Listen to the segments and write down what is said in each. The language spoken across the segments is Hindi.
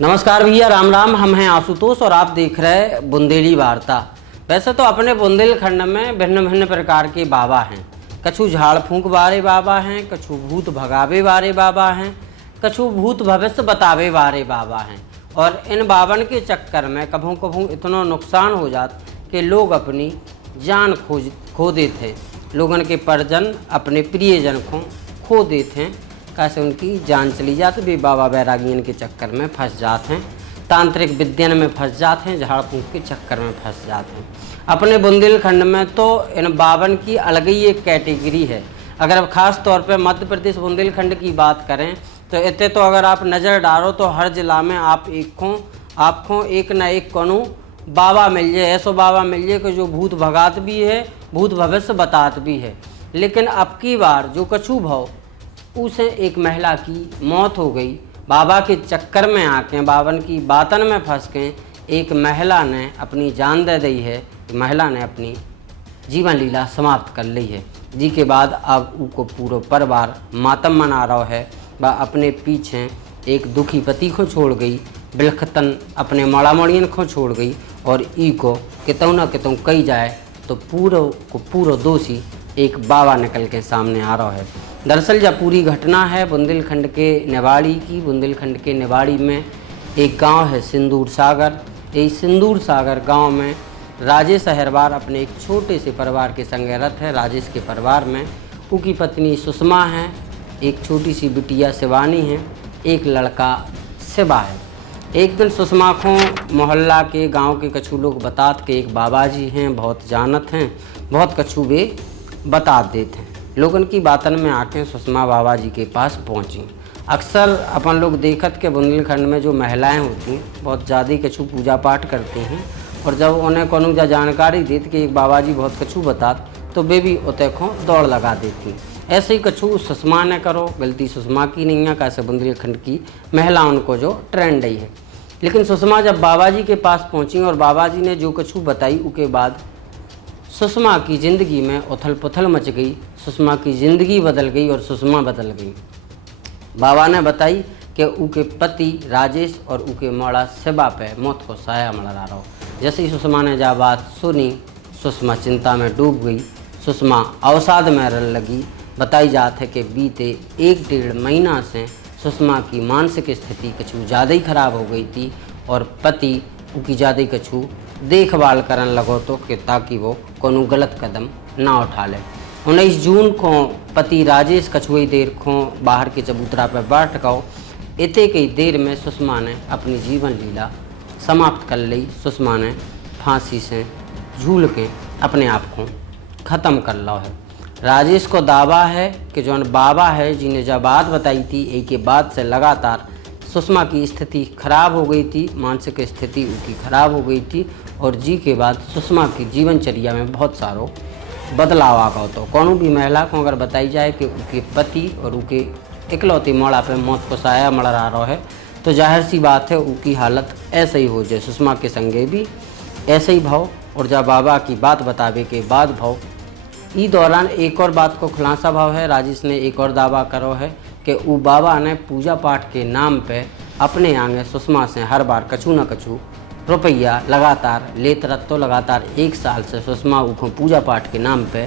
नमस्कार भैया, राम राम। हम हैं आशुतोष और आप देख रहे हैं बुंदेली वार्ता। वैसे तो अपने बुंदेलखंड में भिन्न भिन्न प्रकार के बाबा हैं। कछु झाड़ फूंक वाले बाबा हैं, कछु भूत भगावे वाले बाबा हैं, कछु भूत भविष्य बतावे वाले बाबा हैं। और इन बावन के चक्कर में कभू कभू इतना नुकसान हो जात कि लोग अपनी जान खो देते हैं। लोगन के परिजन अपने प्रियजन को खो देते हैं, कैसे उनकी जान चली जाती। वे बाबा बैरागियन के चक्कर में फंस जाते हैं, तांत्रिक विद्यन में फंस जाते हैं, झाड़ फूंक के चक्कर में फंस जाते हैं। अपने बुंदेलखंड में तो इन बावन की अलग ही एक कैटेगरी है। अगर अब ख़ास तौर पे मध्य प्रदेश बुंदेलखंड की बात करें तो इतने तो अगर आप नज़र डालो तो हर जिला में आपको एक न एक कोनू बाबा मिल जाए, ऐसा बाबा मिल जाए कि जो भूत भगात भी है, भूत भविष्य बतात भी है। लेकिन अब की बार जो कछु भाव उसे एक महिला की मौत हो गई। बाबा के चक्कर में आके, बावन की बातन में फंस के एक महिला ने अपनी जान दे दी है। महिला ने अपनी जीवन लीला समाप्त कर ली है। जी के बाद अब उनको पूरा परिवार मातम मना रहा है। वह अपने पीछे एक दुखी पति को छोड़ गई, बिलखतन अपने मड़ा मड़ियन को छोड़ गई और ई को कितों न कितों कही जाए तो पूरा दोषी एक बाबा निकल के सामने आ रहा है। दरअसल जब पूरी घटना है बुंदेलखंड के निवाड़ी की। बुंदेलखंड के निवाड़ी में एक गांव है सिंदूर सागर। यही सिंदूर सागर गांव में राजेश अहिरवार अपने एक छोटे से परिवार के संग रहत है। राजेश के परिवार में उनकी पत्नी सुषमा है, एक छोटी सी बिटिया शिवानी है, एक लड़का शिवा है। एक दिन सुषमा को मोहल्ला के गांव के कछु लोग बतात के एक बाबा जी हैं, बहुत जानत हैं, बहुत कछु वे बता देते हैं। लोगन की बातन में आके सुषमा बाबा जी के पास पहुंची। अक्सर अपन लोग देखत के बुंदेलखंड में जो महिलाएं होती हैं बहुत ज़्यादा कछु पूजा पाठ करती हैं, और जब उन्हें कोनो जानकारी देती कि एक बाबा जी बहुत कछु बतात तो वे भी उतने को दौड़ लगा देती। ऐसे ही कछु सुषमा ने करो, गलती सुषमा की नहीं है, कैसे बुंदेलखंड की महिलाओं को जो ट्रेंड ही है। लेकिन सुषमा जब बाबा जी के पास पहुंची और बाबा जी ने जो कछु बताई उसके बाद सुषमा की ज़िंदगी में उथल पुथल मच गई। सुषमा की ज़िंदगी बदल गई और सुषमा बदल गई। बाबा ने बताई कि उनके पति राजेश और उनके मोड़ा शिवा पे मौत को साया मड़ा रहा। जैसे ही सुषमा ने जब बात सुनी, सुषमा चिंता में डूब गई। सुषमा अवसाद में रहने लगी। बताई जात है कि बीते 1-1.5 महीना से सुषमा की मानसिक स्थिति कछु ज़्यादा ही खराब हो गई थी और पति उनकी ज़्यादा कछु देखभाल करने लगो तो कि ताकि वो कोनो गलत कदम ना उठा ले। 19 जून को पति राजेश कछुई देर को बाहर के चबूतरा पर बैठ गओ। इतने कई देर में सुषमा ने अपनी जीवन लीला समाप्त कर ली। सुषमा ने फांसी से झूल के अपने आप को ख़त्म कर लो है। राजेश को दावा है कि जौन बाबा है जिन्हें जब बात बताई थी एक के बाद से लगातार सुषमा की स्थिति खराब हो गई थी, मानसिक स्थिति उनकी खराब हो गई थी और जी के बाद सुषमा की जीवनचर्या में बहुत सारो बदलाव आ गया। तो कौन भी महिला को अगर बताई जाए कि उनके पति और उनके इकलौती मोड़ा पे मौत को साया मड़ रहा है तो जाहिर सी बात है उनकी हालत ऐसे ही हो जाए। सुषमा के संगे भी ऐसे ही भाव और जब बाबा की बात बतावे के बाद भाव। इस दौरान एक और बात को खुलासा भाव है। राजेश ने एक और दावा करो है कि वो बाबा ने पूजा पाठ के नाम पे अपने आगे सुषमा से हर बार कछु न कछु रुपया लगातार लेत रह। तो लगातार 1 साल से सुषमा उनको पूजा पाठ के नाम पे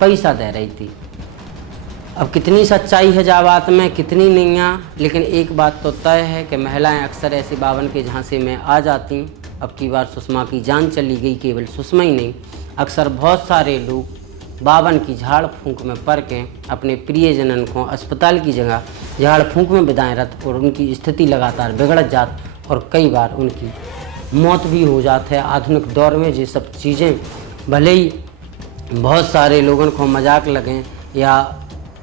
पैसा दे रही थी। अब कितनी सच्चाई है जा बात में, कितनी नहीं है, लेकिन एक बात तो तय है कि महिलाएं अक्सर ऐसे बावन के झांसे में आ जाती। अब की बार सुषमा की जान चली गई। केवल सुषमा ही नहीं, अक्सर बहुत सारे लोग बावन की झाड़ फूंक में पड़ के अपने प्रियजनन को अस्पताल की जगह झाड़ फूंक में बिताए रहत और उनकी स्थिति लगातार बिगड़ जात और कई बार उनकी मौत भी हो जाती है। आधुनिक दौर में ये सब चीज़ें भले ही बहुत सारे लोगों को मजाक लगें या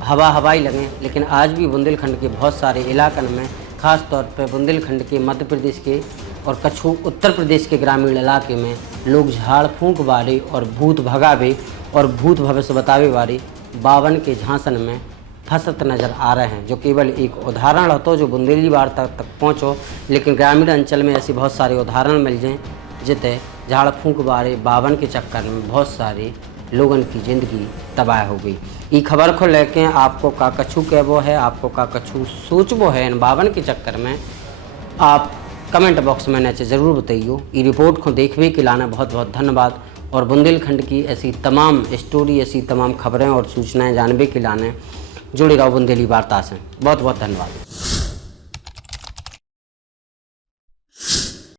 हवाई लगें, लेकिन आज भी बुंदेलखंड के बहुत सारे इलाकन में, ख़ास तौर पर बुंदेलखंड के, मध्य प्रदेश के और कछु उत्तर प्रदेश के ग्रामीण इलाके में लोग झाड़ फूंक वाले और भूत भगावे और भूत भविष्य बतावे वाले बावन के झांसन में फंसत नज़र आ रहे हैं। जो केवल एक उदाहरण हो जो बुंदेली वार्ता तक पहुँचो, लेकिन ग्रामीण अंचल में ऐसे बहुत सारे उदाहरण मिल जाएँ जिते झाड़ फूंक वाले बावन के चक्कर में बहुत सारे लोगों की ज़िंदगी तबाह हो गई। ये खबर को लेके आपको का कछु कहबो है, आपको का कछु सोचबो है इन बावन के चक्कर में, आप कमेंट बॉक्स में नीचे ज़रूर बताइए। ये रिपोर्ट को देखने के लाने बहुत बहुत धन्यवाद। और बुंदेलखंड की ऐसी तमाम स्टोरी, ऐसी तमाम खबरें और सूचनाएं जानने के लाने जुड़े रहो बुंदेली वार्ता से। बहुत बहुत धन्यवाद।